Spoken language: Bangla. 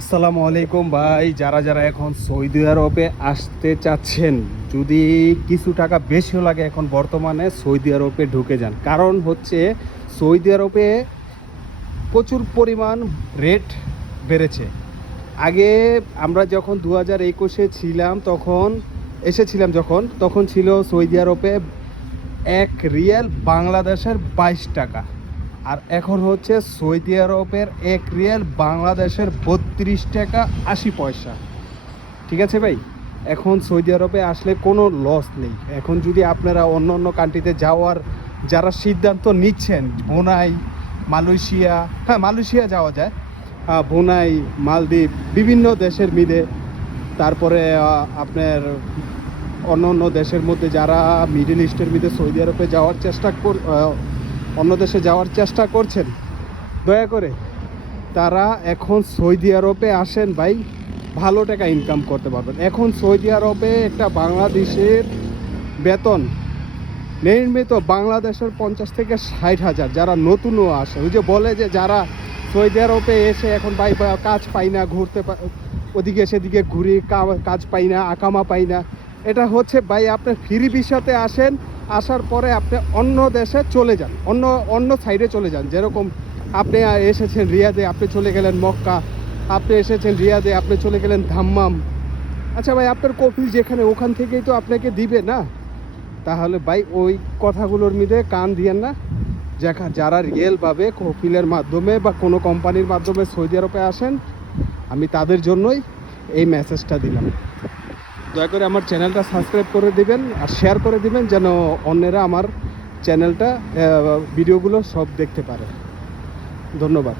আসসালামু আলাইকুম ভাই, যারা যারা এখন সৌদি আরবে আসতে চাচ্ছেন, যদি কিছু টাকা বেশিও লাগে এখন বর্তমানে সৌদি আরবে ঢুকে যান। কারণ হচ্ছে সৌদি আরবে প্রচুর পরিমাণ রেট বেড়েছে। আগে আমরা যখন 2021-এ ছিলাম, তখন ছিল সৌদি আরবে 1 রিয়াল বাংলাদেশের 22 টাকা। আর এখন হচ্ছে সৌদি আরবের 1 রিয়াল বাংলাদেশের 32 টাকা 80 পয়সা। ঠিক আছে ভাই, এখন সৌদি আরবে আসলে কোনো লস নেই। এখন যদি আপনারা অন্য অন্য কান্ট্রিতে যাওয়ার যারা সিদ্ধান্ত নিচ্ছেন, ব্রুনাই, মালয়েশিয়া, হ্যাঁ মালয়েশিয়া যাওয়া যায়, ব্রুনাই, মালদ্বীপ, বিভিন্ন দেশের মিলে, তারপরে আপনার অন্য অন্য দেশের মধ্যে যারা মিডল ইস্টের মধ্যে সৌদি আরবে যাওয়ার অন্য দেশে যাওয়ার চেষ্টা করছেন, দয়া করে তারা এখন সৌদি আরবে আসেন ভাই, ভালো টাকা ইনকাম করতে পারবেন। এখন সৌদি আরবে একটা বাংলাদেশের বেতন নির্মিত বাংলাদেশের 50 থেকে 60 হাজার, যারা নতুনও আসে, ওই যে বলে যে যারা সৌদি আরবে এসে এখন ভাই কাজ পাই না, ওদিকে সেদিকে ঘুরি, কাজ পাই না, আকামা পাই না। এটা হচ্ছে ভাই, আপনি ফ্রি ভিসাতে আসেন, আসার পরে আপনি অন্য দেশে চলে যান, অন্য সাইডে চলে যান। যেরকম আপনি এসেছেন রিয়াদে, আপনি চলে গেলেন মক্কা, আপনি এসেছেন রিয়াদে, আপনি চলে গেলেন দাম্মাম। আচ্ছা ভাই, আপনার কফিল যেখানে, ওখান থেকেই তো আপনাকে দিবে না। তাহলে ভাই ওই কথাগুলোর মধ্যে কান দিয়েন না। যারা রিয়েলভাবে কফিলের মাধ্যমে বা কোনো কোম্পানির মাধ্যমে সৌদি আরবে আসেন, আমি তাদের জন্যই এই মেসেজটা দিলাম। দয়া করে আমার চ্যানেলটা সাবস্ক্রাইব করে দিবেন আর শেয়ার করে দিবেন, যেন অন্যেরা আমার চ্যানেলটা ভিডিওগুলো সব দেখতে পারে। ধন্যবাদ।